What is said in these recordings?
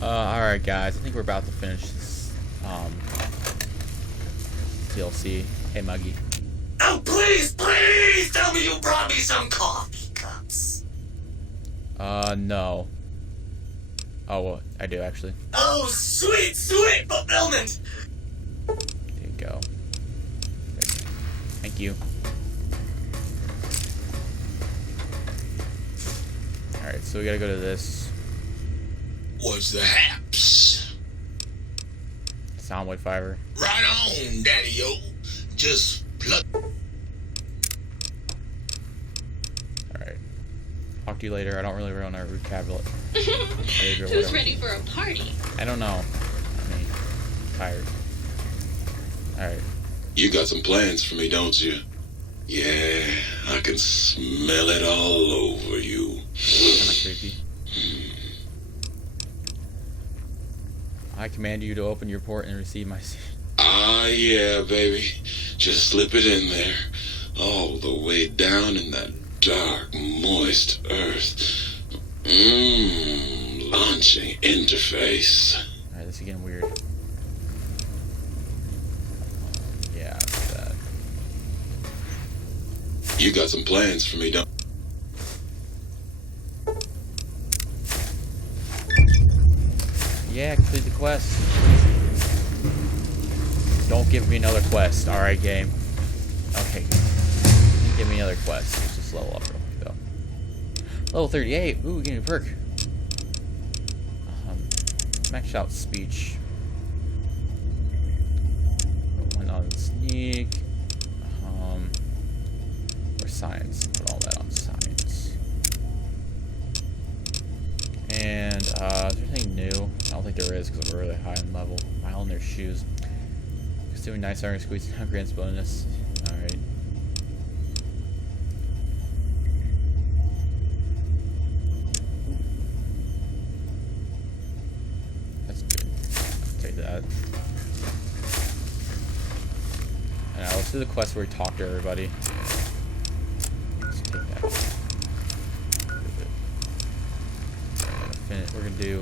Alright guys, I think we're about to finish this, DLC. Hey Muggy. Oh, please, please tell me you brought me some coffee cups. No. Oh, well, I do actually. Oh, sweet, sweet fulfillment. There you go. Thank you. Alright, so we gotta go to this What's the haps? Soundwood Fiber. Right on, daddy-o. Just pluck. Alright. Talk to you later. I don't really run our vocabulary. Who's ready for a party? I don't know. I mean, tired. Alright. You got some plans for me, don't you? Yeah, I can smell it all over you. Kinda creepy. I command you to open your port and receive my seed. Ah, yeah, baby. Just slip it in there. All the way down in that dark, moist earth. Launching interface. Alright, this is getting weird. Yeah, that's that. You got some plans for me, don't Yeah, complete the quest. Don't give me another quest. Alright, game. Okay. Give me another quest. Let's just level up real quick, though. Level 38. Ooh, getting a perk. Max out speech. One on sneak. Or science. Put all that on science. And, is there anything new? I don't think there is because we're really high in level. Mile in their shoes. Just doing nice iron squeeze grants bonus. Alright. That's good. I'll take that. And now let's do the quest where we talk to everybody. Let's take that. We're gonna do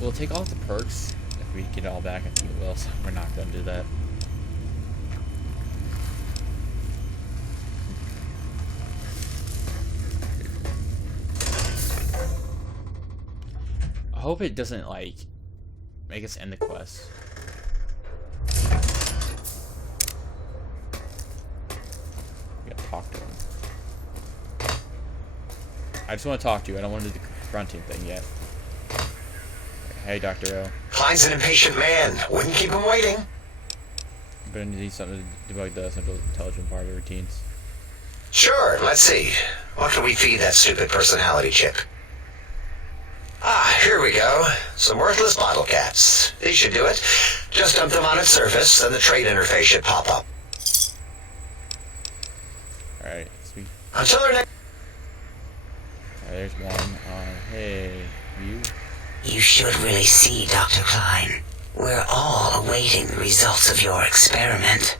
we'll take off the perks if we get it all back. I think it will, so we're not gonna do that. I hope it doesn't like make us end the quest. Talk to him. I just want to talk to you. I don't want to do the confronting thing yet. Hey, Dr. O. Klein's an impatient man. Wouldn't keep him waiting. I'm gonna need something to debug the Central Intelligent part of the routines. Sure, let's see. What can we feed that stupid personality chip? Ah, here we go. Some worthless bottle caps. These should do it. Just dump them on its surface, and the trade interface should pop up. Alright, sweet. Until our next... Alright, there's one. Hey, you? You should really see, Dr. Klein. We're all awaiting the results of your experiment.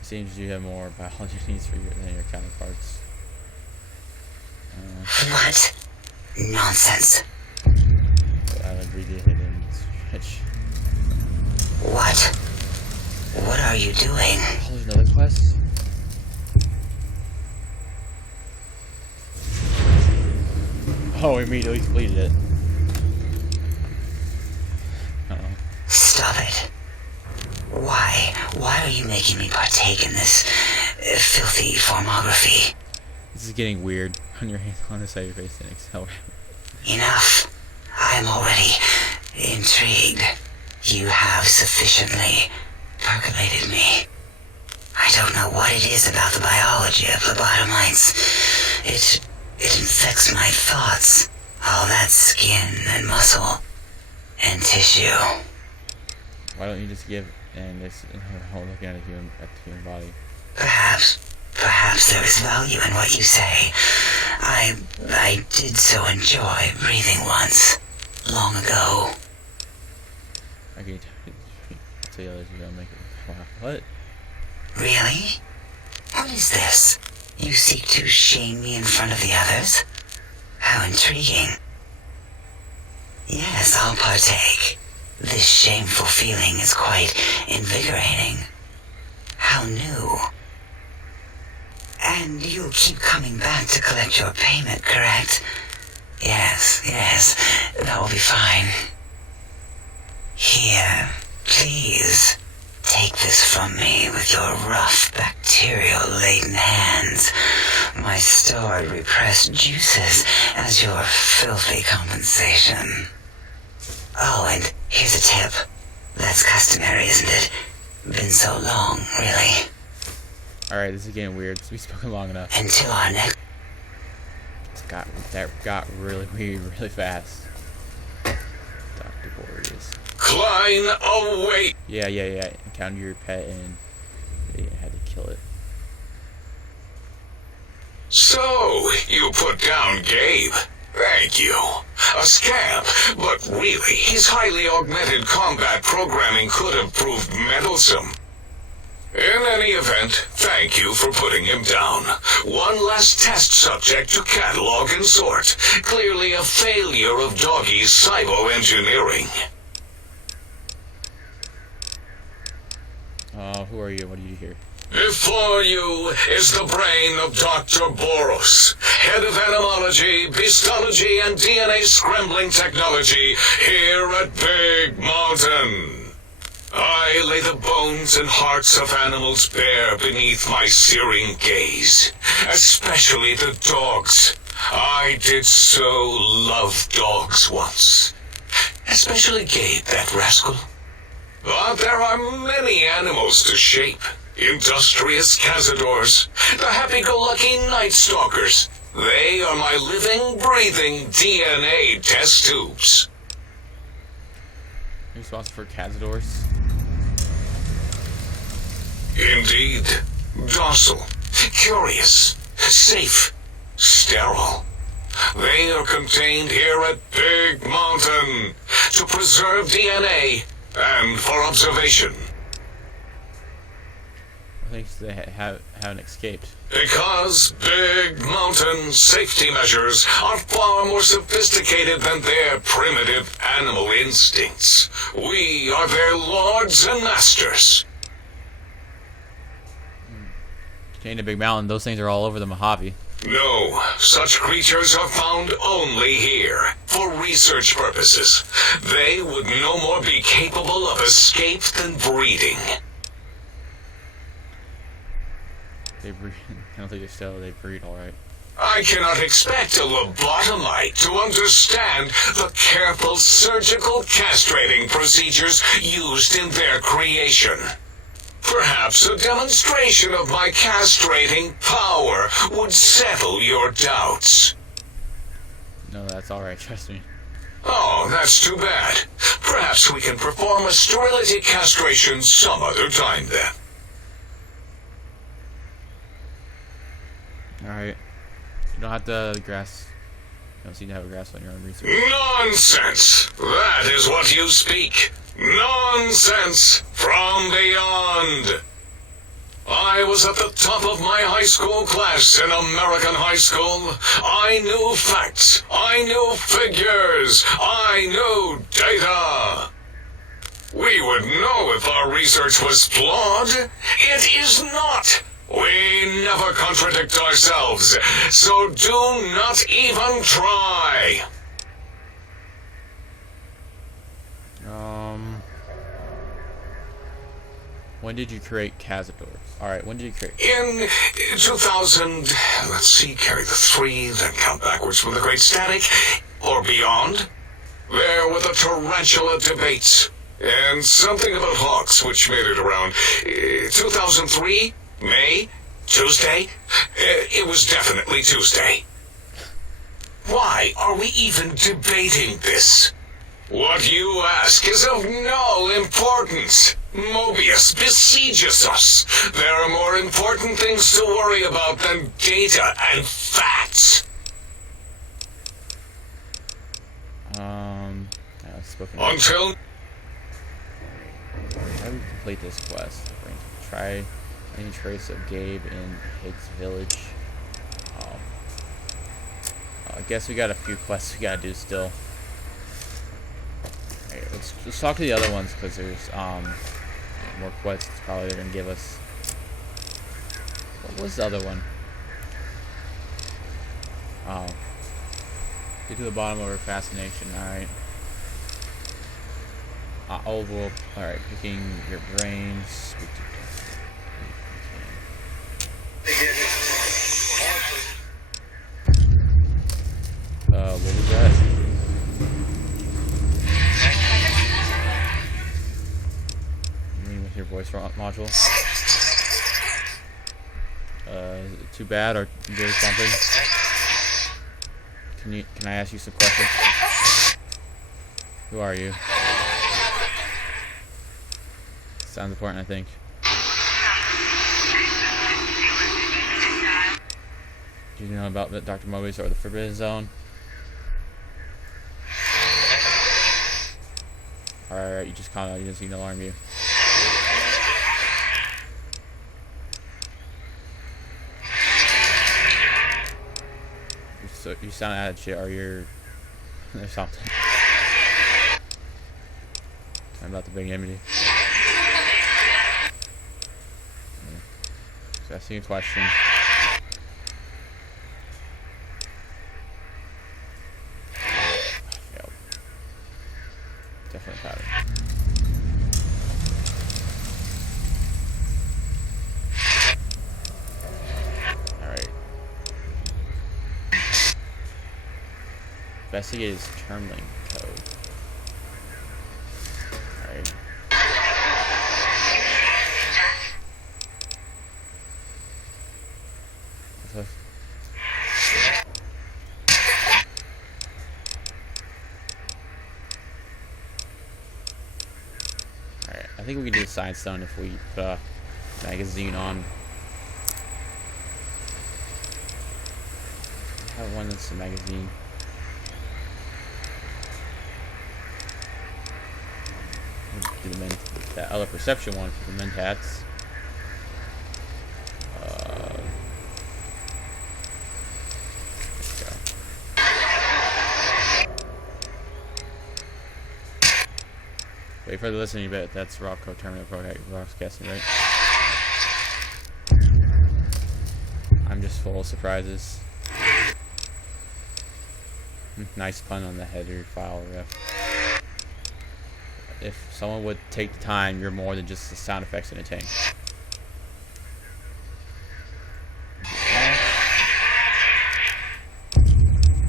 It seems you have more biology needs than your counterparts. What? Nonsense. I would read it and stretch. What? What are you doing? Oh, there's another quest? Oh, we immediately completed it. Stop it. Why? Why are you making me partake in this filthy formography? This is getting weird. On your hand, on the side of your face, and accelerate. Enough. I am already intrigued. You have sufficiently percolated me. I don't know what it is about the biology of lobotomites. It infects my thoughts. All that skin and muscle and tissue. Why don't you just give and this whole looking at the human body? Perhaps there is value in what you say. I did so enjoy breathing once, long ago. Okay, tell you others you're gonna make it. Wow. What? Really? is this? You seek to shame me in front of the others? How intriguing. Yes, I'll partake. This shameful feeling is quite invigorating. How new. And you'll keep coming back to collect your payment, correct? Yes, that will be fine. Here, please. Take this from me with your rough, bacterial-laden hands. My stored, repressed juices as your filthy compensation. Oh, and here's a tip. That's customary, isn't it? Been so long, really. Alright, this is getting weird. We've spoken long enough. Until our next... That got really weird really fast. Dr. Boreas. Klein, away! Yeah. Encounter your pet and they had to kill it. So, you put down Gabe. Thank you. A scamp, but really, his highly augmented combat programming could have proved meddlesome. In any event, thank you for putting him down. One less test subject to catalog and sort. Clearly a failure of Doggy's cybo-engineering. Who are you? What do you do here? Before you is the brain of Dr. Boros, head of entomology, beastology, and DNA scrambling technology here at Big Mountain. I lay the bones and hearts of animals bare beneath my searing gaze, especially the dogs. I did so love dogs once. Especially Gabe, that rascal. But there are many animals to shape. Industrious cazadors, the happy-go-lucky night stalkers. They are my living, breathing DNA test tubes. You're responsible for cazadors? Indeed. Docile, curious, safe, sterile. They are contained here at Big Mountain to preserve DNA and for observation. I think they haven't escaped. Because Big Mountain safety measures are far more sophisticated than their primitive animal instincts. We are their lords and masters. Chained to Big Mountain, those things are all over the Mojave. No, such creatures are found only here, for research purposes. They would no more be capable of escape than breeding. They breed. I don't think they're still. They breed all right. I cannot expect a lobotomite to understand the careful surgical castrating procedures used in their creation. Perhaps a demonstration of my castrating power would settle your doubts. No, that's all right. Trust me. Oh, that's too bad. Perhaps we can perform a sterility castration some other time then. Alright. You don't have to grass. You don't seem to have a grasp on your own research. Nonsense! That is what you speak. Nonsense from beyond. I was at the top of my high school class in American high school. I knew facts. I knew figures. I knew data. We would know if our research was flawed. It is not. We never contradict ourselves, so do not even try. When did you create Cazadors? Alright, when did you create? In 2000, let's see, carry the 3, then count backwards from the Great Static, or beyond. There were the tarantula debates, and something about hawks, which made it around 2003, May, Tuesday. It was definitely Tuesday. Why are we even debating this? What you ask is of no importance. Mobius besieges us. There are more important things to worry about than data and facts. I've spoken. Until... How do we complete this quest? Try Any trace of Gabe in Higgs Village? I guess we got a few quests we gotta do still. Alright, let's talk to the other ones because there's more quests probably they're gonna give us. What was the other one? Oh. Get to the bottom of her fascination, alright. Oval, alright, picking your brains. What was that? You mean with your voice module? Is it too bad or good or something? Can I ask you some questions? Who are you? Sounds important, I think. Do you know about Dr. Mobius or the Forbidden Zone? Alright, you just calm out, you just need to alarm you. So you sound out of shit, or you're there's something. I'm about the big enmity. So asking a question. Failed. Definitely pattern. Alright. Investigate his term link code. Alright. Alright, I think we can do the Science Stone if we put a magazine on. I have one that's a magazine. Do that other perception one for the mentats. Let's go. Wait for the listening bit. That's Rocco Terminal broadcasting, right? I'm just full of surprises. Nice pun on the header file ref. If someone would take the time, you're more than just the sound effects in a tank.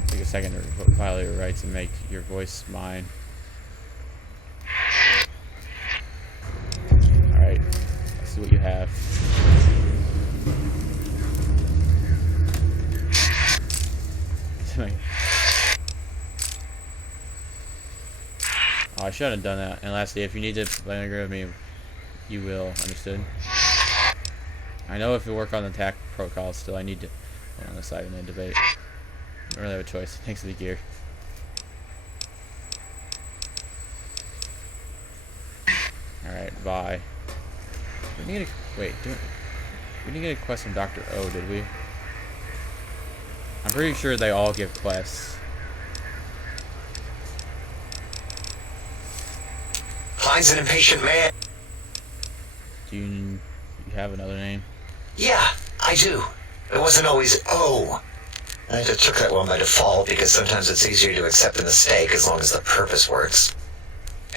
Take a second to violate your rights and make your voice mine. Alright, let's see what you have. Oh, I shouldn't have done that. And lastly, if you need to play with me, you will. Understood? I know if you work on the attack protocol still, I need to go on the side in the debate. I don't really have a choice. Thanks to the gear. Alright, bye. We didn't get a, wait, we didn't get a quest from Dr. O, did we? I'm pretty sure they all give quests. Finds an impatient man. Do you have another name? Yeah, I do. It wasn't always O. I just took that one by default because sometimes it's easier to accept a mistake as long as the purpose works.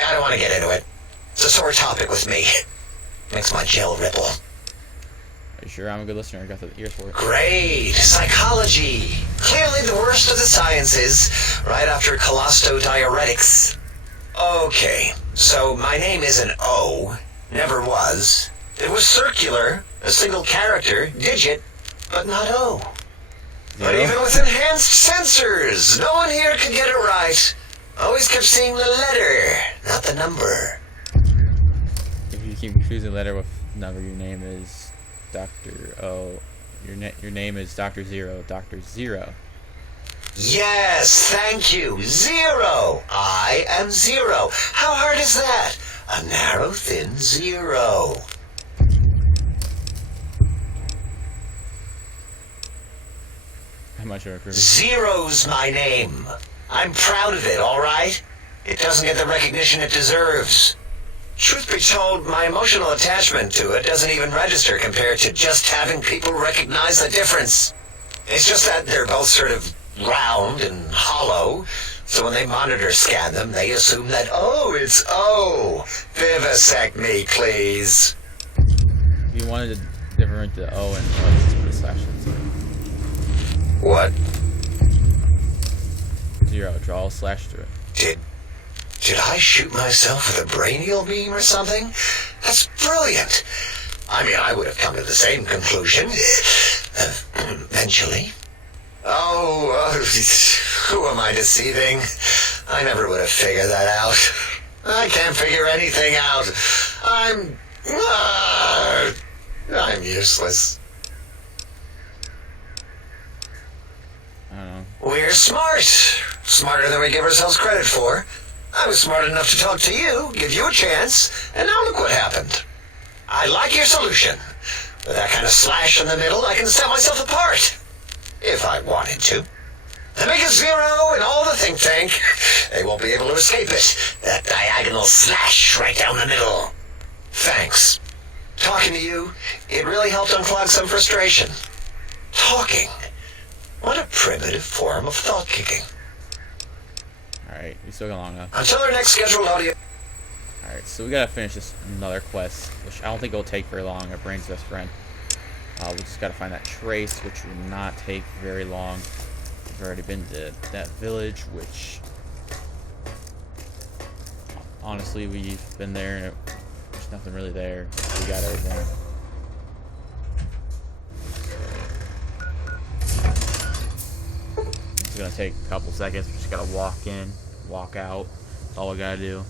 I don't want to get into it. It's a sore topic with me. Makes my gel ripple. Are you sure I'm a good listener? I got the ears for it. Great! Psychology! Clearly the worst of the sciences, right after colostodiuretics. Okay, so my name isn't O. Never was. It was circular, a single character, digit, but not O. But even with enhanced sensors, no one here could get it right. Always kept seeing the letter, not the number. If you keep confusing the letter with number, your name is Dr. O. Your name is Dr. Zero. Dr. Zero. Yes, thank you. Zero. I am Zero. How hard is that? A narrow, thin zero. much of a recruiter. Zero's my name. I'm proud of it, all right? It doesn't get the recognition it deserves. Truth be told, my emotional attachment to it doesn't even register compared to just having people recognize the difference. It's just that they're both sort of round and hollow, so when they monitor scan them, they assume that, oh, it's O. Vivisect me, please. If you wanted to differentiate the O and O, just put a slash inside. What? 0, draw a slash through it. Did I shoot myself with a brainial beam or something? That's brilliant. I mean, I would have come to the same conclusion. Eventually. Oh, who am I deceiving? I never would have figured that out. I can't figure anything out. I'm useless. I don't know. We're smart. Smarter than we give ourselves credit for. I was smart enough to talk to you, give you a chance, and now look what happened. I like your solution. With that kind of slash in the middle, I can set myself apart. If I wanted to. The make a 0 and all the think tank. They won't be able to escape it. That diagonal slash right down the middle. Thanks. Talking to you, it really helped unclog some frustration. Talking. What a primitive form of thought kicking. Alright, we still got long enough. Until our next scheduled audio. Alright, so we gotta finish this another quest, which I don't think will take very long. Our brain's best friend. We just gotta find that trace, which will not take very long. We've already been to that village, which honestly we've been there and there's nothing really there. We got everything. It's gonna take a couple seconds. We just gotta walk in, walk out. That's all we gotta do.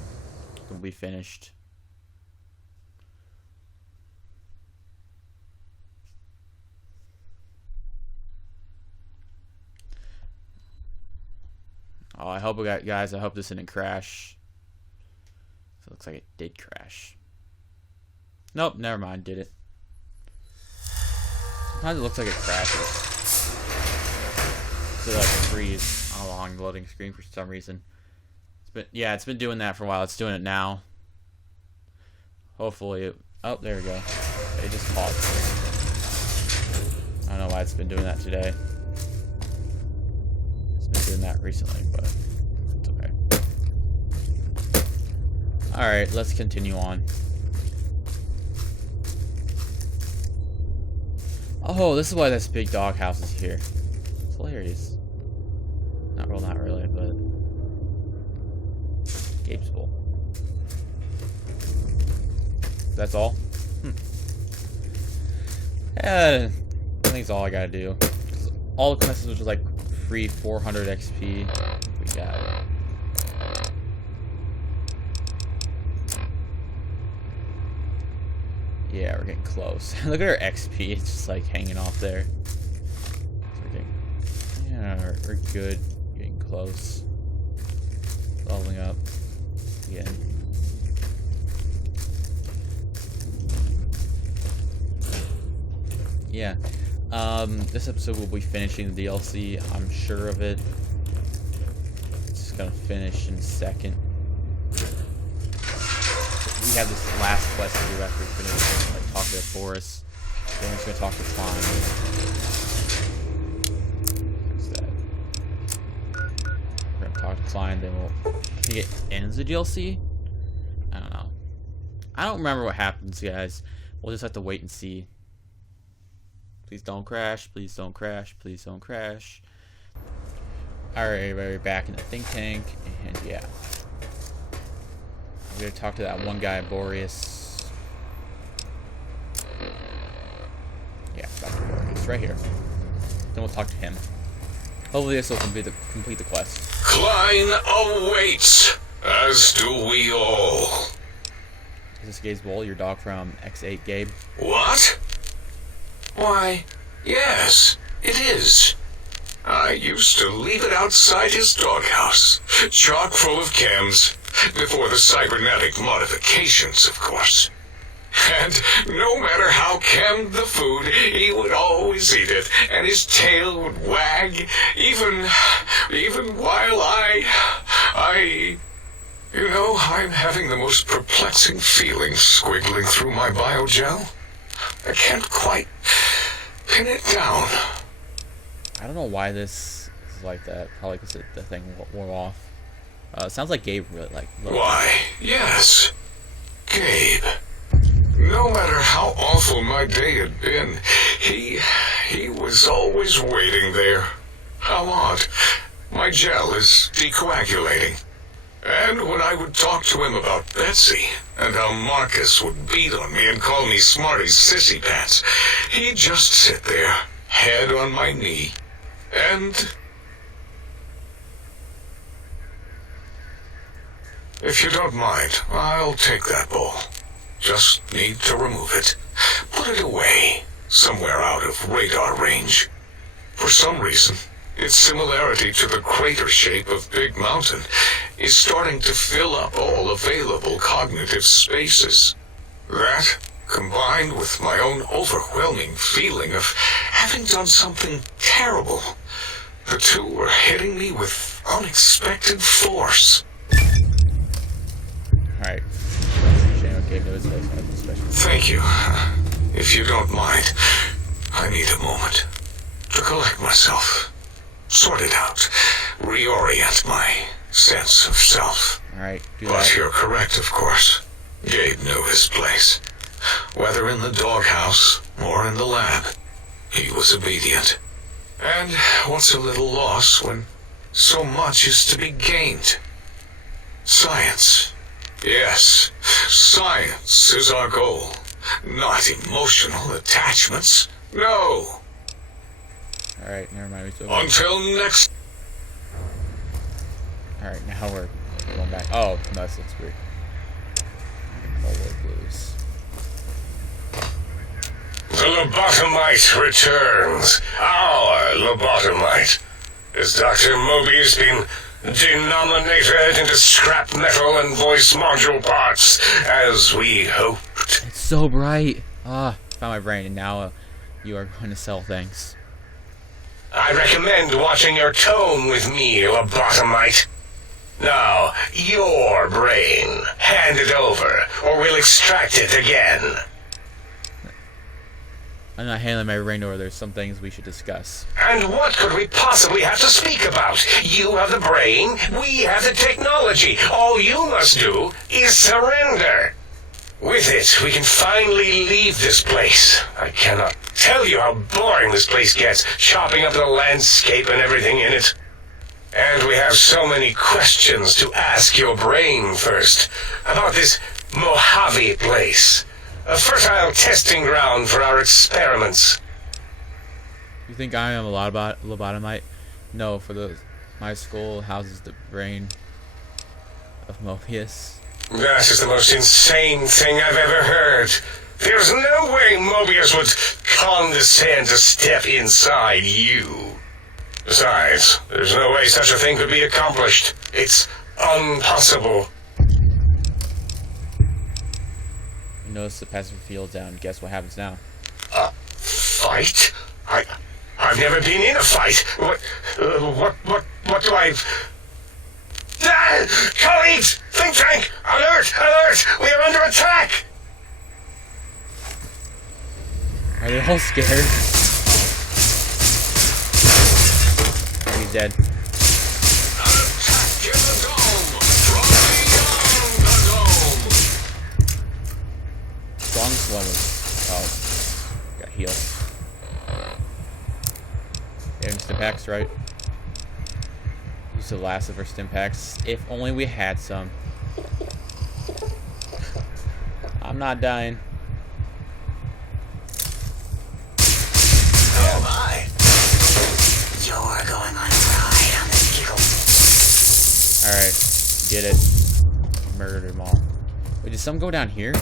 We'll be finished. Oh, I hope we got, guys. I hope this didn't crash. So it looks like it did crash. Nope, never mind. Did it? Sometimes it looks like it crashes. So like freeze on a long loading screen for some reason. It's been doing that for a while. It's doing it now. Hopefully, oh, there we go. It just paused. I don't know why it's been doing that today. It's been doing that recently, but it's okay. Alright, let's continue on. Oh, this is why this big doghouse is here. It's hilarious. Not really, but Gabe's full. That's all? I think it's all I gotta do. All the quests was just like free 400 XP. We got it. Yeah, we're getting close. Look at our XP. It's just like hanging off there. So we're good. Getting close. Leveling up. Again. Yeah. This episode will be finishing the DLC. I'm sure of it. It's just gonna finish in a second. We have this last quest to do after we finish. Like, talk to the forest. Then we're just gonna talk to Klein. What's that? We're gonna talk to Klein, then we'll... I think it ends the DLC? I don't know. I don't remember what happens, guys. We'll just have to wait and see. Please don't crash. Please don't crash. Please don't crash. Alright, we're back in the think tank. And yeah. I'm going to talk to that one guy, Boreas. Yeah, Dr. Boreas. Right here. Then we'll talk to him. Hopefully this will complete the quest. Klein awaits, as do we all. Is this Gabe's Bowl, your dog from X8, Gabe? What? Why, yes, it is. I used to leave it outside his doghouse, chock full of chems, before the cybernetic modifications, of course. And no matter how canned the food, he would always eat it, and his tail would wag, even while you know, I'm having the most perplexing feeling squiggling through my biogel. I can't quite pin it down. I don't know why this is like that. Probably because the thing wore off. Sounds like Gabe really like. Why, yes, Gabe. No matter how awful my day had been, he was always waiting there. How odd. My gel is decoagulating. And when I would talk to him about Betsy, and how Marcus would beat on me and call me Smarty's sissy pants, he'd just sit there, head on my knee, and... If you don't mind, I'll take that bowl. Just need to remove it. Put it away, somewhere out of radar range. For some reason, its similarity to the crater shape of Big Mountain is starting to fill up all available cognitive spaces. That, combined with my own overwhelming feeling of having done something terrible, the two were hitting me with unexpected force. Alright. Gabe knew his face. Thank you. If you don't mind, I need a moment to collect myself. Sort it out. Reorient my sense of self. Alright, do But that. you're correct, of course. Gabe knew his place. Whether in the doghouse or in the lab, he was obedient. And what's a little loss when so much is to be gained? Science. Yes, science is our goal. Not emotional attachments. No. Alright, never mind. We still Until next... Alright, now we're going back. Oh, no, this looks weird. Molar blues. The lobotomite returns. Our lobotomite. Has Dr. Mobius been denominated into scrap metal and voice module parts, as we hoped? It's so bright. Ah, found my brain, and now you are going to sell things. I recommend watching your tone with me, lobotomite. Now, your brain. Hand it over, or we'll extract it again. I'm not handling my brain over. There's some things we should discuss. And what could we possibly have to speak about? You have the brain, we have the technology. All you must do is surrender. With it, we can finally leave this place. I cannot tell you how boring this place gets, chopping up the landscape and everything in it. And we have so many questions to ask your brain first about this Mojave place. A fertile testing ground for our experiments. You think I am a lobotomite? No, my skull houses the brain of Mobius. That is the most insane thing I've ever heard. There's no way Mobius would condescend to step inside you. Besides, there's no way such a thing could be accomplished. It's impossible. You notice the passive field down. Guess what happens now? A fight? I've never been in a fight. What do I... Ah! Colleagues! Think tank! Alert! Alert! We are under attack! Are they all scared? He's dead. An attack in the dome! From beyond the dome! Strongest one was... Oh. Got healed. Getting stim packs, right? Use the last of our stim packs. If only we had some. I'm not dying. Oh my. You're going on a ride on the giggle. Alright. Get it. Murdered them all. Wait, did some go down here?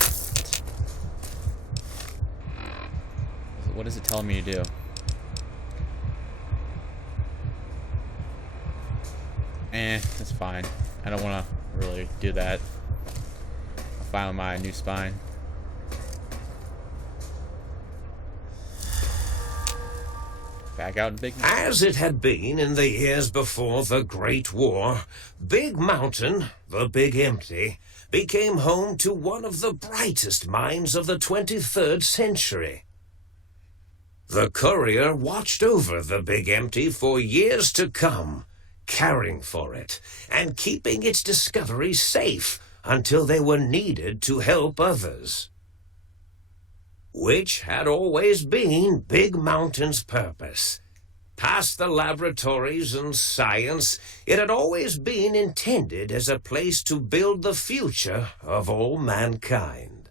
What is it telling me to do? That's fine. I don't want to really do that. I'm fine with my new spine. back out in Big Mountain. As it had been in the years before the Great War, Big Mountain, the Big Empty, became home to one of the brightest minds of the 23rd century. The Courier watched over the Big Empty for years to come, caring for it and keeping its discoveries safe until they were needed to help others. Which had always been Big Mountain's purpose. Past the laboratories and science, it had always been intended as a place to build the future of all mankind.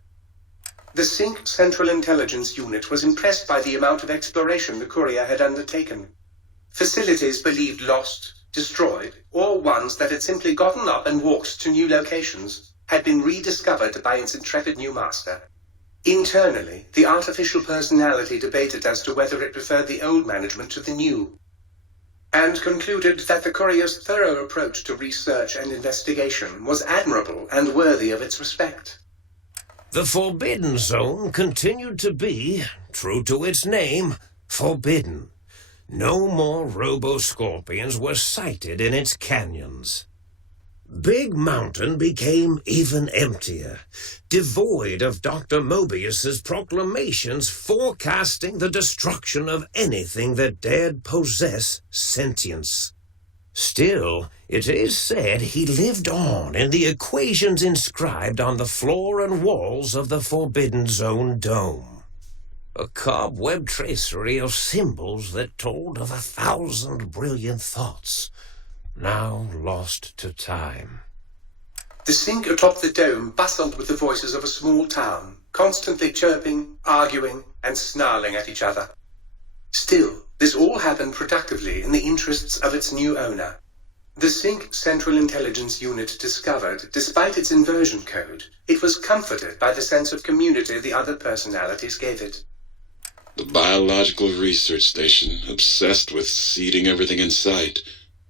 The Sync Central Intelligence Unit was impressed by the amount of exploration the Courier had undertaken. Facilities believed lost, destroyed, or ones that had simply gotten up and walked to new locations had been rediscovered by its intrepid new master. Internally, the artificial personality debated as to whether it preferred the old management to the new, and concluded that the Courier's thorough approach to research and investigation was admirable and worthy of its respect. The Forbidden Zone continued to be, true to its name, forbidden. No more Robo-Scorpions were sighted in its canyons. Big Mountain became even emptier, devoid of Dr. Mobius's proclamations forecasting the destruction of anything that dared possess sentience. Still, it is said he lived on in the equations inscribed on the floor and walls of the Forbidden Zone dome. A cobweb tracery of symbols that told of 1,000 brilliant thoughts, now lost to time. The Sync atop the dome bustled with the voices of a small town, constantly chirping, arguing, and snarling at each other. Still, this all happened productively in the interests of its new owner. The Sync Central Intelligence Unit discovered, despite its inversion code, it was comforted by the sense of community the other personalities gave it. The Biological Research Station, obsessed with seeding everything in sight,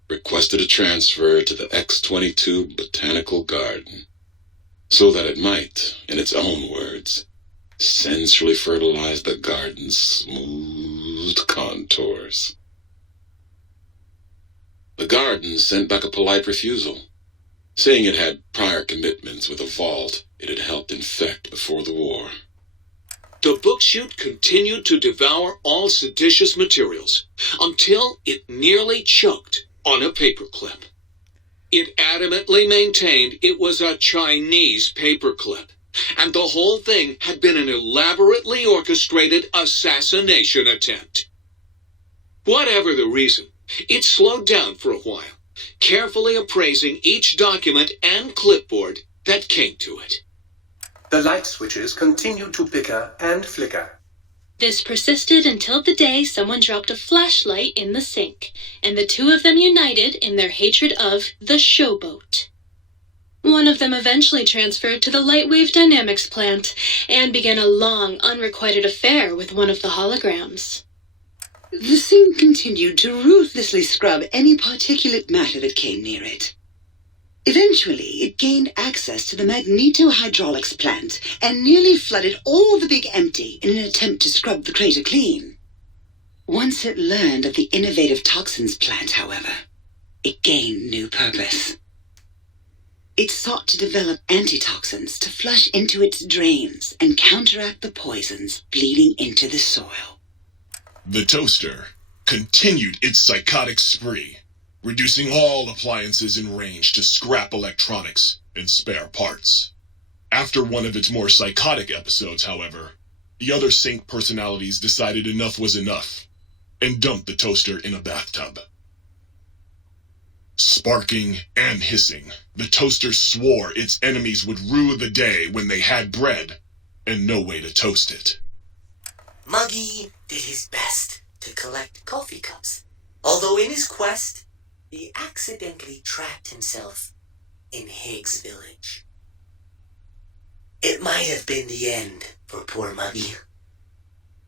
requested a transfer to the X-22 Botanical Garden, so that it might, in its own words, sensually fertilize the garden's smooth contours. The garden sent back a polite refusal, saying it had prior commitments with a vault it had helped infect before the war. The book chute continued to devour all seditious materials until it nearly choked on a paperclip. It adamantly maintained it was a Chinese paperclip, and the whole thing had been an elaborately orchestrated assassination attempt. Whatever the reason, it slowed down for a while, carefully appraising each document and clipboard that came to it. The light switches continued to bicker and flicker. This persisted until the day someone dropped a flashlight in the sink, and the two of them united in their hatred of the showboat. One of them eventually transferred to the Lightwave Dynamics plant and began a long, unrequited affair with one of the holograms. The Sync continued to ruthlessly scrub any particulate matter that came near it. Eventually, it gained access to the magnetohydraulics plant and nearly flooded all the Big Empty in an attempt to scrub the crater clean. Once it learned of the innovative toxins plant, however, it gained new purpose. It sought to develop antitoxins to flush into its drains and counteract the poisons bleeding into the soil. The toaster continued its psychotic spree, reducing all appliances in range to scrap electronics and spare parts. After one of its more psychotic episodes, however, the other Sync personalities decided enough was enough, and dumped the toaster in a bathtub. Sparking and hissing, the toaster swore its enemies would rue the day when they had bread and no way to toast it. Muggy did his best to collect coffee cups, although in his quest, he accidentally trapped himself in Higgs Village. It might have been the end for poor Muggy.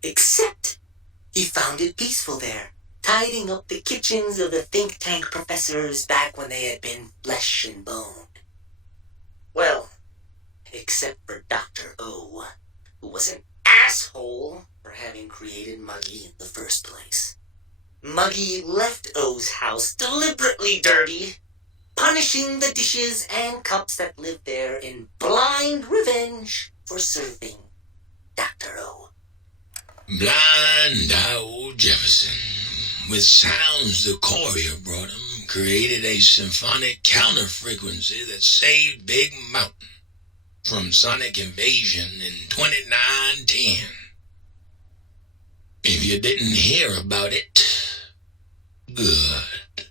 Except he found it peaceful there, tidying up the kitchens of the think tank professors back when they had been flesh and bone. Well, except for Dr. O, who was an asshole for having created Muggy in the first place. Muggy left O's house deliberately dirty, punishing the dishes and cups that lived there in blind revenge for serving Dr. O. Blind old Jefferson, with sounds the courier brought him, created a symphonic counter-frequency that saved Big Mountain from sonic invasion in 2910. If you didn't hear about it, good.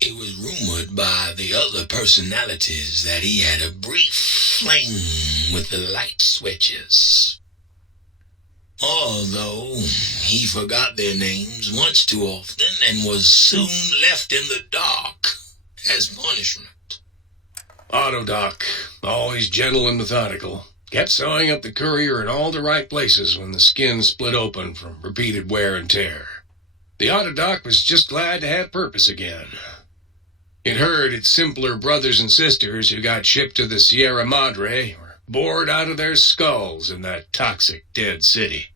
It was rumored by the other personalities that he had a brief fling with the light switches. Although he forgot their names once too often and was soon left in the dark as punishment. Autodoc, always gentle and methodical, kept sewing up the courier in all the right places when the skin split open from repeated wear and tear. The Autodoc was just glad to have purpose again. It heard its simpler brothers and sisters who got shipped to the Sierra Madre were bored out of their skulls in that toxic dead city.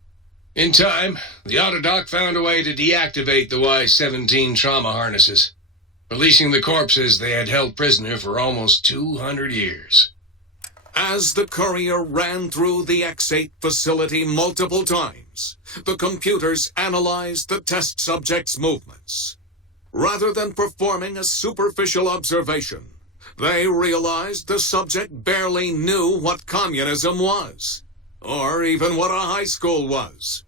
In time, the Autodoc found a way to deactivate the Y-17 trauma harnesses, releasing the corpses they had held prisoner for almost 200 years. As the courier ran through the X8 facility multiple times, the computers analyzed the test subject's movements. Rather than performing a superficial observation, they realized the subject barely knew what communism was, or even what a high school was.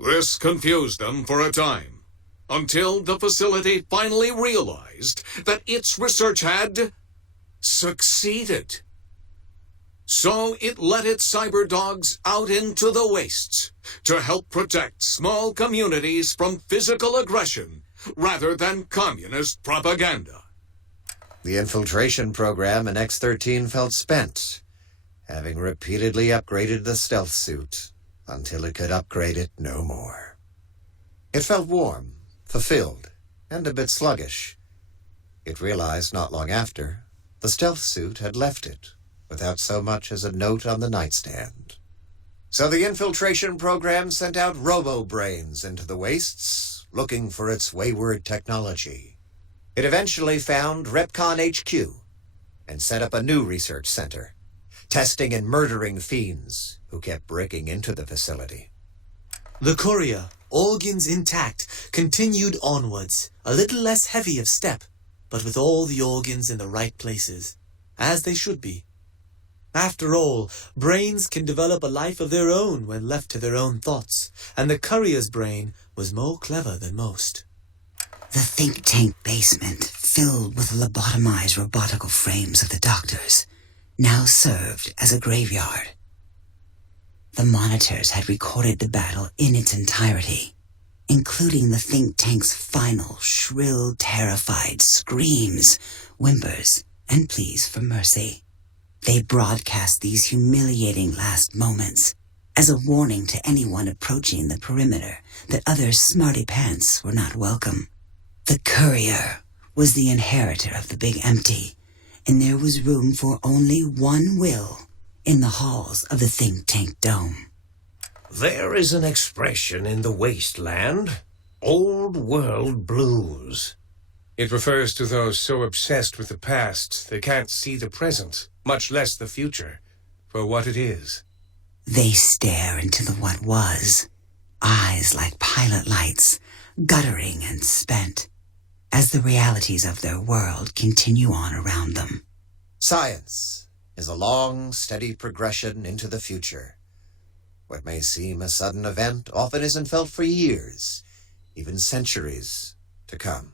This confused them for a time, until the facility finally realized that its research had succeeded. So it let its cyber dogs out into the wastes to help protect small communities from physical aggression rather than communist propaganda. The infiltration program in X-13 felt spent, having repeatedly upgraded the stealth suit until it could upgrade it no more. It felt warm, fulfilled, and a bit sluggish. It realized not long after the stealth suit had left it without so much as a note on the nightstand. So the infiltration program sent out robo-brains into the wastes, looking for its wayward technology. It eventually found Repcon HQ and set up a new research center, testing and murdering fiends who kept breaking into the facility. The courier, organs intact, continued onwards, a little less heavy of step, but with all the organs in the right places, as they should be. After all, brains can develop a life of their own when left to their own thoughts, and the courier's brain was more clever than most. The think tank basement, filled with lobotomized robotical frames of the doctors, now served as a graveyard. The monitors had recorded the battle in its entirety, including the think tank's final, shrill, terrified screams, whimpers, and pleas for mercy. They broadcast these humiliating last moments as a warning to anyone approaching the perimeter that other smarty pants were not welcome. The courier was the inheritor of the Big Empty, and there was room for only one will in the halls of the think tank dome. There is an expression in the wasteland, old world blues. It refers to those so obsessed with the past they can't see the present, much less the future, for what it is. They stare into the what was, eyes like pilot lights, guttering and spent, as the realities of their world continue on around them. Science is a long, steady progression into the future. What may seem a sudden event often isn't felt for years, even centuries to come.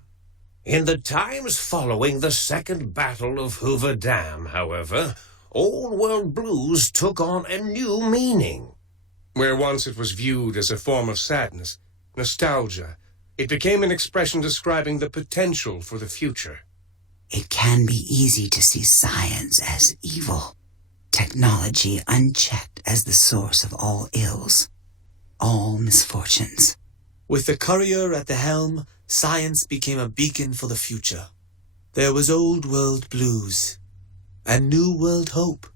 In the times following the Second Battle of Hoover Dam, however, Old World Blues took on a new meaning. Where once it was viewed as a form of sadness, nostalgia, it became an expression describing the potential for the future. It can be easy to see science as evil, technology unchecked as the source of all ills, all misfortunes. With the courier at the helm, science became a beacon for the future. There was old world blues, and new world hope,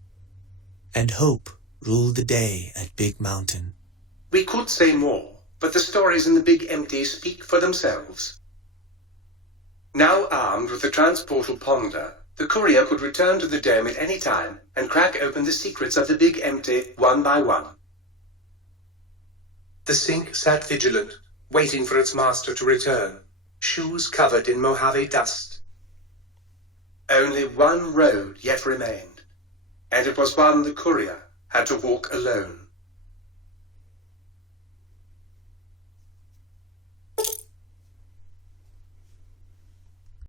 and hope ruled the day at Big Mountain. We could say more, but the stories in the Big Empty speak for themselves. Now armed with the transportal ponder, the courier could return to the dome at any time and crack open the secrets of the Big Empty one by one. The sink sat vigilant, waiting for its master to return, shoes covered in Mojave dust. Only one road yet remained, and it was one the courier had to walk alone.